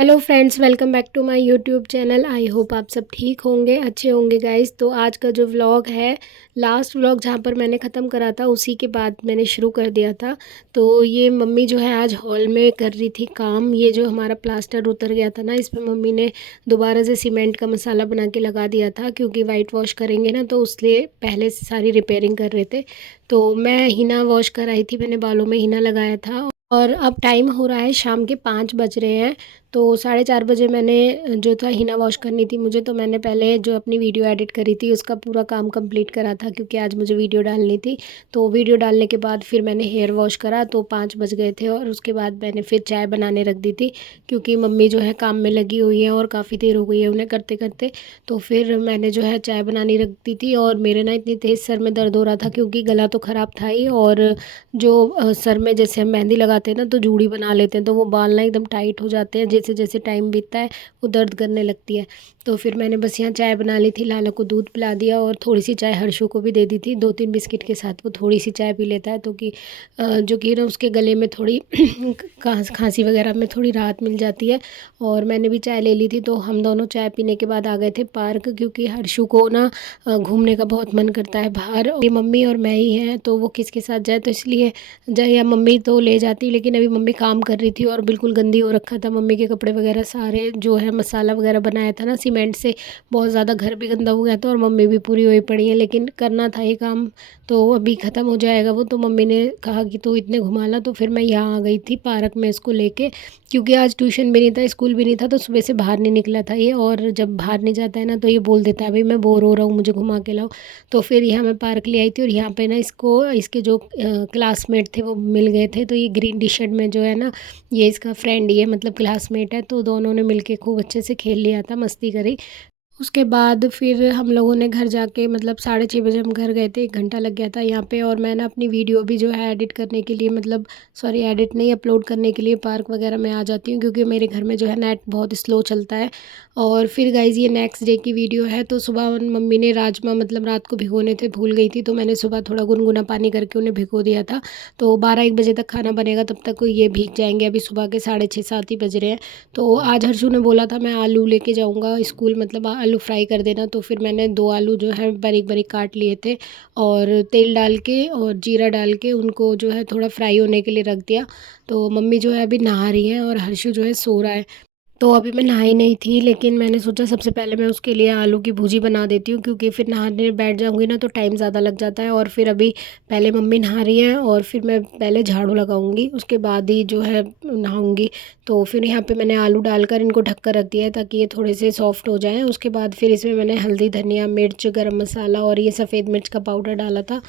Hello friends, welcome back to my YouTube channel. I hope आप सब ठीक होंगे, अच्छे होंगे गाइस। तो आज का जो व्लॉग है, लास्ट व्लॉग जहाँ पर मैंने ख़त्म करा था उसी के बाद मैंने शुरू कर दिया था। तो ये मम्मी जो है आज हॉल में कर रही थी काम। ये जो हमारा प्लास्टर उतर गया था ना, इस पर मम्मी ने दोबारा से सीमेंट का मसाला बना के लगा दिया था, क्योंकि वाइट वॉश करेंगे ना, तो उसलिए पहले से सारी रिपेयरिंग कर रहे थे। तो मैं हीना वॉश कराई थी, मैंने बालों में हीना लगाया था। और अब टाइम हो रहा है, शाम के 5 बज रहे हैं। तो 4:30 बजे मैंने जो था हीना वॉश करनी थी मुझे, तो मैंने पहले जो अपनी वीडियो एडिट करी थी उसका पूरा काम कंप्लीट करा था, क्योंकि आज मुझे वीडियो डालनी थी। तो वीडियो डालने के बाद फिर मैंने हेयर वॉश करा, तो 5 बज गए थे। और उसके बाद मैंने फिर चाय बनाने रख दी थी, क्योंकि मम्मी जो है काम में लगी हुई है और काफ़ी देर हो गई है उन्हें करते करते। तो फिर मैंने जो है चाय बनानी रख दी थी। और मेरे ना इतनी तेज़ सर में दर्द हो रहा था, क्योंकि गला तो ख़राब था ही, और जो सर में जैसे हम मेहंदी लगाते हैं ना, तो जूड़ी बना लेते हैं, तो वो बाल ना एकदम टाइट हो जाते हैं। जैसे जैसे टाइम बीतता है वो दर्द करने लगती है। तो फिर मैंने बस यहाँ चाय बना ली थी, लाला को दूध पिला दिया, और थोड़ी सी चाय हर्षु को भी दे दी थी। 2-3 बिस्किट के साथ वो थोड़ी सी चाय पी लेता है, तो कि जो कि ना उसके गले में थोड़ी खांसी वगैरह में थोड़ी राहत मिल जाती है। और मैंने भी चाय ले ली थी। तो हम दोनों चाय पीने के बाद आ गए थे पार्क, क्योंकि हर्षु को ना घूमने का बहुत मन करता है बाहर। ये मम्मी और मैं ही हैं, तो वो किसके साथ जाए, तो इसलिए जाए, या मम्मी तो ले जाती, लेकिन अभी मम्मी काम कर रही थी और बिल्कुल गंदी हो रखा था मम्मी के कपड़े वगैरह सारे। जो है मसाला वगैरह बनाया था ना सीमेंट से, बहुत ज़्यादा घर भी गंदा हो गया था, और मम्मी भी पूरी हुई पड़ी है, लेकिन करना था ये काम। तो अभी ख़त्म हो जाएगा वो। तो मम्मी ने कहा कि तू इतने घुमा ला, तो फिर मैं यहाँ आ गई थी पार्क में इसको लेके, क्योंकि आज ट्यूशन भी नहीं था, स्कूल भी नहीं था, तो सुबह से बाहर नहीं निकला था ये। और जब बाहर नहीं जाता है ना, तो ये बोल देता है भाई मैं बोर हो रहा हूँ, मुझे घुमा के लाओ। तो फिर यहाँ मैं पार्क ले आई थी, और यहाँ पे ना इसको इसके जो क्लासमेट थे वो मिल गए थे। तो ये ग्रीन टी शर्ट में जो है ना, ये इसका फ्रेंड, ये मतलब क्लासमेट है। तो दोनों ने मिलके खूब अच्छे से खेल लिया था, मस्ती करी। उसके बाद फिर हम लोगों ने घर जाके, मतलब 6:30 बजे हम घर गए थे, 1 घंटा लग गया था यहाँ पे। और मैं ना अपनी वीडियो भी जो है एडिट करने के लिए, मतलब सॉरी एडिट नहीं, अपलोड करने के लिए पार्क वगैरह में आ जाती हूँ, क्योंकि मेरे घर में जो है नेट बहुत स्लो चलता है। और फिर गाइज़ ये नेक्स्ट डे की वीडियो है। तो सुबह मम्मी ने राजमा, मतलब रात को भिगोने थे, भूल गई थी, तो मैंने सुबह थोड़ा गुनगुना पानी करके उन्हें भिगो दिया था। तो 12-1 बजे तक खाना बनेगा, तब तक ये भीग जाएंगे। अभी सुबह के 6:30-7 ही बज रहे हैं। तो आज हर्षु ने बोला था मैं आलू लेके जाऊँगा स्कूल, मतलब आलू फ्राई कर देना। तो फिर मैंने 2 आलू जो है बारीक बारीक काट लिए थे, और तेल डाल के और जीरा डाल के उनको जो है थोड़ा फ्राई होने के लिए रख दिया। तो मम्मी जो है अभी नहा रही हैं, और हर्षु जो है सो रहा है। तो अभी मैं नहाई नहीं थी, लेकिन मैंने सोचा सबसे पहले मैं उसके लिए आलू की भुजी बना देती हूँ, क्योंकि फिर नहाने बैठ जाऊँगी ना तो टाइम ज़्यादा लग जाता है। और फिर अभी पहले मम्मी नहा रही है, और फिर मैं पहले झाड़ू लगाऊंगी, उसके बाद ही जो है नहाऊंगी। तो फिर यहाँ पे मैंने आलू डालकर इनको ढक कर रख दिया है, ताकि ये थोड़े से सॉफ्ट हो जाएँ। उसके बाद फिर इसमें मैंने हल्दी, धनिया, मिर्च, गरम मसाला और ये सफ़ेद मिर्च का पाउडर डाला था।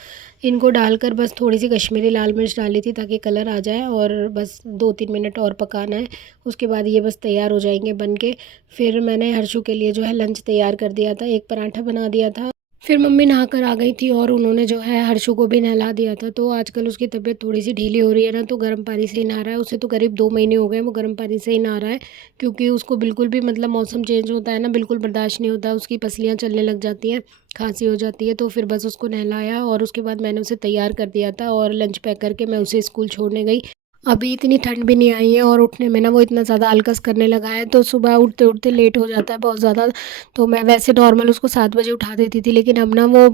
इनको डालकर बस थोड़ी सी कश्मीरी लाल मिर्च डाली थी, ताकि कलर आ जाए, और बस 2-3 मिनट और पकाना है। उसके बाद ये बस तैयार हो जाएंगे बन के। फिर मैंने हर्षु के लिए जो है लंच तैयार कर दिया था, एक पराठा बना दिया था। फिर मम्मी नहा कर आ गई थी, और उन्होंने जो है हर्षु को भी नहला दिया था। तो आजकल उसकी तबीयत थोड़ी सी ढीली हो रही है ना, तो गर्म पानी से ही नहा रहा है। उसे तो करीब 2 महीने हो गए वो गर्म पानी से ही नहा रहा है, क्योंकि उसको बिल्कुल भी, मतलब मौसम चेंज होता है ना, बिल्कुल बर्दाश्त नहीं होता, उसकी पसलियाँ चलने लग जाती हैं, खांसी हो जाती है। तो फिर बस उसको नहलाया, और उसके बाद मैंने उसे तैयार कर दिया था, और लंच पैक करके मैं उसे स्कूल छोड़ने गई। अभी इतनी ठंड भी नहीं आई है, और उठने में ना वो इतना ज़्यादा आलकस करने लगा है, तो सुबह उठते उठते लेट हो जाता है बहुत ज़्यादा। तो मैं वैसे नॉर्मल उसको 7 बजे उठा देती थी, लेकिन अब ना वो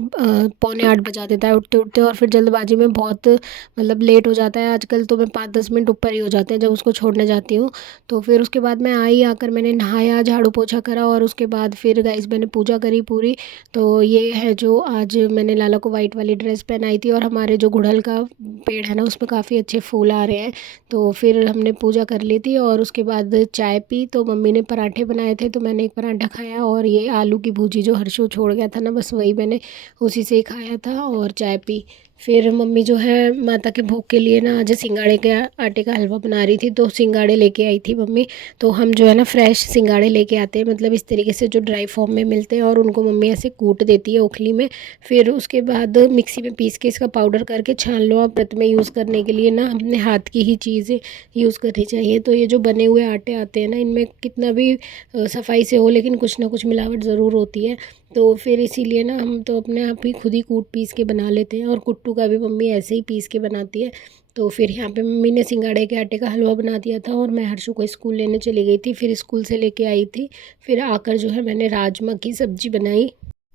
7:45 बजा देता है उठते उठते, और फिर जल्दबाजी में बहुत, मतलब लेट हो जाता है आजकल। तो मैं 5-10 मिनट ऊपर ही हो जाते हैं जब उसको छोड़ने जाती हूँ। तो फिर उसके बाद मैं आई, आकर मैंने नहाया, झाड़ू पोछा करा, और उसके बाद फिर गाइस मैंने पूजा करी पूरी। तो ये है जो आज मैंने लाला को वाइट वाली ड्रेस पहनाई थी, और हमारे जो गुड़हल का पेड़ है ना, उसमें काफ़ी अच्छे फूल आ रहे हैं। तो फिर हमने पूजा कर ली थी, और उसके बाद चाय पी। तो मम्मी ने पराठे बनाए थे, तो मैंने एक पराठा खाया, और ये आलू की भुजी जो हर्षु छोड़ गया था ना, बस वही मैंने उसी से ही खाया था, और चाय पी। फिर मम्मी जो है माता के भोग के लिए ना आज सिंगाड़े के आटे का हलवा बना रही थी, तो सिंगाड़े लेके आई थी मम्मी। तो हम जो है ना फ्रेश सिंगाड़े लेके आते हैं, मतलब इस तरीके से जो ड्राई फॉर्म में मिलते हैं, और उनको मम्मी ऐसे कूट देती है ओखली में। फिर उसके बाद मिक्सी में पीस के इसका पाउडर करके छान लो। आप व्रत में यूज़ करने के लिए ना अपने हाथ की ही चीज़ें यूज़ करनी चाहिए। तो ये जो बने हुए आटे आते हैं ना, इनमें कितना भी सफाई से हो, लेकिन कुछ ना कुछ मिलावट ज़रूर होती है। तो फिर इसीलिए ना हम तो अपने आप ही खुद ही कूट पीस के बना लेते हैं, और कुट्टू का भी मम्मी ऐसे ही पीस के बनाती है। तो फिर यहाँ पे मम्मी ने सिंगाड़े के आटे का हलवा बना दिया था और मैं हर्षु को स्कूल लेने चली गई थी। फिर स्कूल से लेके आई थी, फिर आकर जो है मैंने राजमा की सब्ज़ी बनाई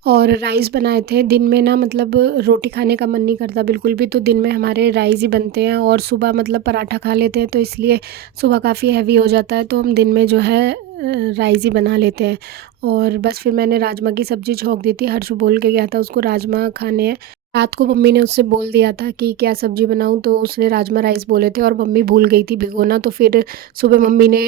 और राइस बनाए थे। दिन में ना मतलब रोटी खाने का मन नहीं करता बिल्कुल भी, तो दिन में हमारे राइस ही बनते हैं और सुबह मतलब पराठा खा लेते हैं, तो इसलिए सुबह काफ़ी हैवी हो जाता है, तो हम दिन में जो है राइस ही बना लेते हैं। और बस फिर मैंने राजमा की सब्ज़ी झोंक दी थी। हर्षु बोल के गया था उसको राजमा खाने हैं। रात को मम्मी ने उससे बोल दिया था कि क्या सब्ज़ी बनाऊं, तो उसने राजमा राइस बोले थे और मम्मी भूल गई थी भिगोना। तो फिर सुबह मम्मी ने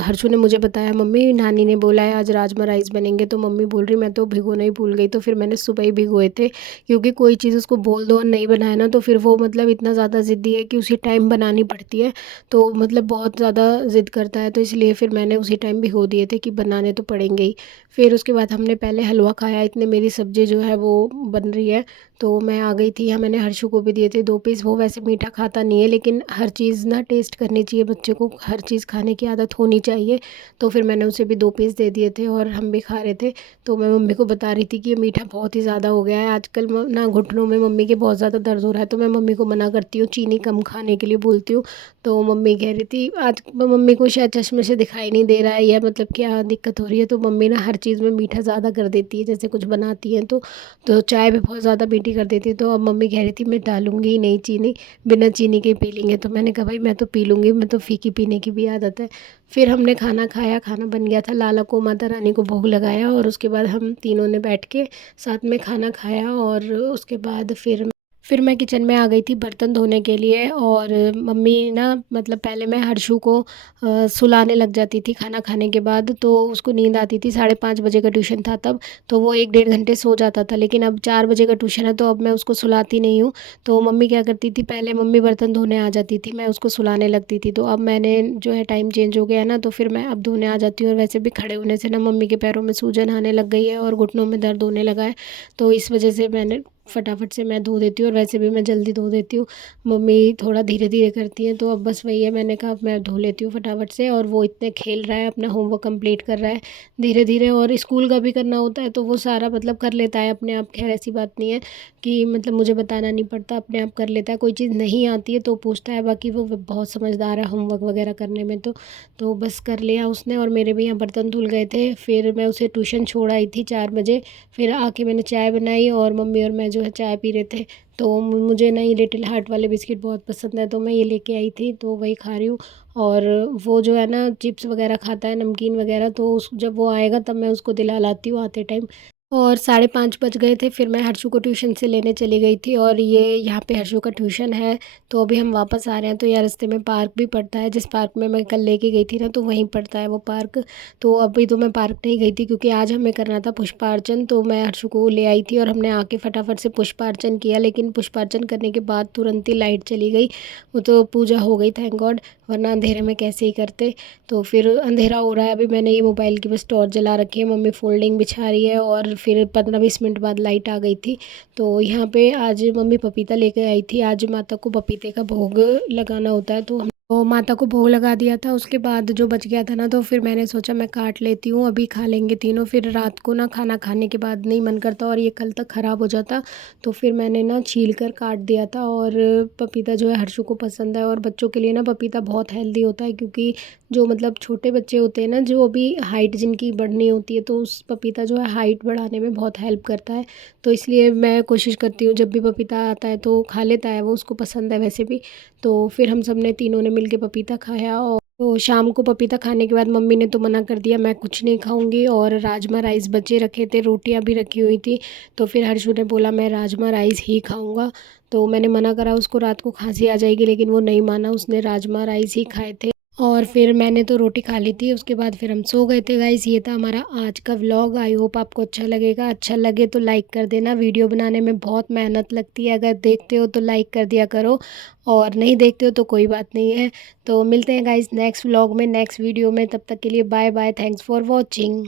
हर्षु ने मुझे बताया, मम्मी नानी ने बोला है आज राजमा राइस बनेंगे, तो मम्मी बोल रही मैं तो भिगोना ही भूल गई। तो फिर मैंने सुबह ही भिगोए थे, क्योंकि कोई चीज़ उसको बोल दो और नहीं बनाया ना तो फिर वो मतलब इतना ज़्यादा ज़िद्दी है कि उसी टाइम बनानी पड़ती है, तो मतलब बहुत ज़्यादा ज़िद करता है, तो इसलिए फिर मैंने उसी टाइम भिगो दिए थे कि बनाने तो पड़ेंगे ही। फिर उसके बाद हमने पहले हलवा खाया, इतने मेरी सब्ज़ी जो है वो बन रही है, तो मैं आ गई थी। यहाँ मैंने हर्षु को भी दिए थे 2 पीस। वो वैसे मीठा खाता नहीं है, लेकिन हर चीज़ ना टेस्ट करनी चाहिए, बच्चे को हर चीज़ खाने की आदत होनी चाहिए। तो फिर मैंने उसे भी 2 पीस दे दिए थे और हम भी खा रहे थे। तो मैं मम्मी को बता रही थी कि ये मीठा बहुत ही ज़्यादा हो गया है आजकल, ना घुटनों में मम्मी के बहुत ज़्यादा दर्द हो रहा है, तो मैं मम्मी को मना करती हूँ, चीनी कम खाने के लिए बोलती हूँ। तो मम्मी कह रही थी आज मम्मी को शायद चश्मे से दिखाई नहीं दे रहा है या मतलब क्या दिक्कत हो रही है, तो मम्मी ना हर चीज़ में मीठा ज़्यादा कर देती है, जैसे कुछ बनाती हैं तो चाय भी बहुत ज़्यादा मीठी कर देती है। तो अब मम्मी कह रही थी मैं डालूंगी ही नहीं चीनी, बिना चीनी के ही पी लेंगे। तो मैंने कहा भाई मैं तो पी लूँगी, मैं तो फीकी पीने की भी आदत है। फिर हमने खाना खाया, खाना बन गया था, लाला को माता रानी को भोग लगाया और उसके बाद हम तीनों ने बैठ के साथ में खाना खाया। और उसके बाद फिर मैं किचन में आ गई थी बर्तन धोने के लिए। और मम्मी ना मतलब पहले मैं हर्षु को सुलाने लग जाती थी खाना खाने के बाद, तो उसको नींद आती थी। 5:30 बजे का ट्यूशन था तब, तो वो 1 डेढ़ घंटे सो जाता था, लेकिन अब 4 बजे का ट्यूशन है तो अब मैं उसको सुलाती नहीं हूँ। तो मम्मी क्या करती थी, पहले मम्मी बर्तन धोने आ जाती थी, मैं उसको सुलाने लगती थी। तो अब मैंने जो है टाइम चेंज हो गया ना, तो फिर मैं अब धोने आ जाती हूँ। और वैसे भी खड़े होने से ना मम्मी के पैरों में सूजन आने लग गई है और घुटनों में दर्द होने लगा है, तो इस वजह से मैंने फटाफट से मैं धो देती हूँ। और वैसे भी मैं जल्दी धो देती हूँ, मम्मी थोड़ा धीरे धीरे करती हैं, तो अब बस वही है, मैंने कहा अब मैं धो लेती हूँ फटाफट से। और वो इतने खेल रहा है, अपना होमवर्क कंप्लीट कर रहा है धीरे धीरे, और स्कूल का भी करना होता है तो वो सारा मतलब कर लेता है अपने आप। खैर ऐसी बात नहीं है कि मतलब मुझे बताना नहीं पड़ता, अपने आप कर लेता है। कोई चीज़ नहीं आती है तो पूछता है, बाकी वो बहुत समझदार है होमवर्क वगैरह करने में। तो बस कर लिया उसने। और मेरे भी यहाँ बर्तन धुल गए थे। फिर मैं उसे ट्यूशन छोड़ आई थी 4 बजे। फिर आके मैंने चाय बनाई और मम्मी और मैं जो है चाय पी रहे थे। तो मुझे ना ये लिटिल हार्ट वाले बिस्किट बहुत पसंद है, तो मैं ये लेके आई थी, तो वही खा रही हूँ। और वो जो है ना चिप्स वगैरह खाता है, नमकीन वगैरह, तो उस जब वो आएगा तब मैं उसको दिला लाती हूँ आते टाइम। और 5:30 बज गए थे, फिर मैं हर्षु को ट्यूशन से लेने चली गई थी। और ये यहाँ पे हर्षु का ट्यूशन है, तो अभी हम वापस आ रहे हैं। तो यार रास्ते में पार्क भी पड़ता है, जिस पार्क में मैं कल लेके गई थी ना, तो वहीं पड़ता है वो पार्क। तो अभी तो मैं पार्क नहीं गई थी क्योंकि आज हमें करना था पुष्पार्चन, तो मैं हर्षु को ले आई थी और हमने आके फटाफट से पुष्पार्चन किया। लेकिन पुष्पार्चन करने के बाद तुरंत ही लाइट चली गई, वो तो पूजा हो गई थैंक गॉड, वरना अंधेरे में कैसे ही करते। तो फिर अंधेरा हो रहा है, अभी मैंने ये मोबाइल की बस टॉर्च जला रखी है, मम्मी फोल्डिंग बिछा रही है। और फिर 15-20 मिनट बाद लाइट आ गई थी। तो यहाँ पे आज मम्मी पपीता लेकर आई थी, आज माता को पपीते का भोग लगाना होता है, तो हम तो माता को भोग लगा दिया था। उसके बाद जो बच गया था ना, तो फिर मैंने सोचा मैं काट लेती हूँ, अभी खा लेंगे तीनों। फिर रात को ना खाना खाने के बाद नहीं मन करता और ये कल तक ख़राब हो जाता, तो फिर मैंने ना छील कर काट दिया था। और पपीता जो है हर्षु को पसंद है, और बच्चों के लिए ना पपीता बहुत हेल्दी होता है, क्योंकि जो मतलब छोटे बच्चे होते हैं ना, जो अभी हाइट जिनकी बढ़नी होती है, तो उस पपीता जो है हाइट बढ़ाने में बहुत हेल्प करता है। तो इसलिए मैं कोशिश करती हूँ जब भी पपीता आता है तो खा लेता है वो, उसको पसंद है वैसे भी। तो फिर हम सब ने तीनों ने मिलके पपीता खाया। और तो शाम को पपीता खाने के बाद मम्मी ने तो मना कर दिया, मैं कुछ नहीं खाऊंगी। और राजमा राइस बचे रखे थे, रोटियां भी रखी हुई थी, तो फिर हर्षु ने बोला मैं राजमा राइस ही खाऊंगा। तो मैंने मना करा उसको, रात को खांसी आ जाएगी, लेकिन वो नहीं माना, उसने राजमा राइस ही खाए थे। और फिर मैंने तो रोटी खा ली थी, उसके बाद फिर हम सो गए थे गाइस। ये था हमारा आज का व्लॉग, आई होप आपको अच्छा लगेगा। अच्छा लगे तो लाइक कर देना, वीडियो बनाने में बहुत मेहनत लगती है, अगर देखते हो तो लाइक कर दिया करो, और नहीं देखते हो तो कोई बात नहीं है। तो मिलते हैं गाइस नेक्स्ट व्लॉग में, नेक्स्ट वीडियो में, तब तक के लिए bye bye, thanks for watching.